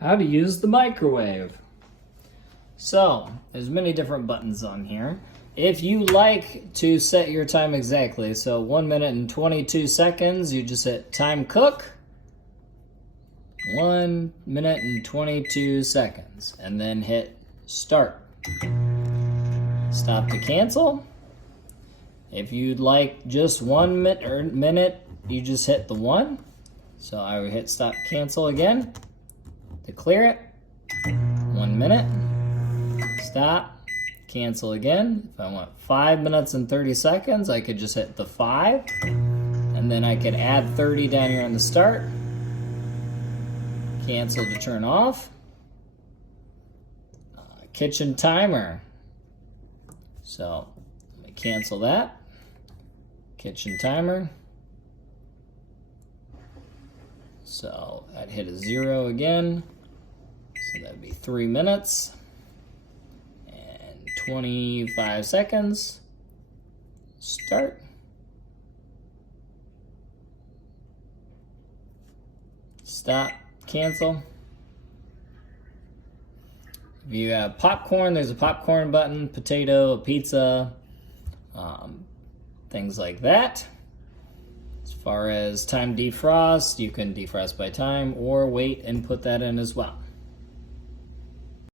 How to use the microwave. So, there's many different buttons on here. If you like to set your time exactly, so 1 minute and 22 seconds, you just hit time cook, 1 minute and 22 seconds, and then hit start. Stop to cancel. If you'd like just 1 minute, you just hit the 1. So I would hit stop cancel again to clear it. 1 minute. Stop. Cancel again. If I want 5 minutes and 30 seconds, I could just hit the 5. And then I could add 30 down here on the start. Cancel to turn off. Kitchen timer. So let me cancel that. Kitchen timer. So I'd hit a 0 again. So that'd be 3 minutes and 25 seconds. Start. Stop. Cancel. If you have popcorn, there's a popcorn button, potato, a pizza, things like that. As far as time defrost, you can defrost by time or wait and put that in as well.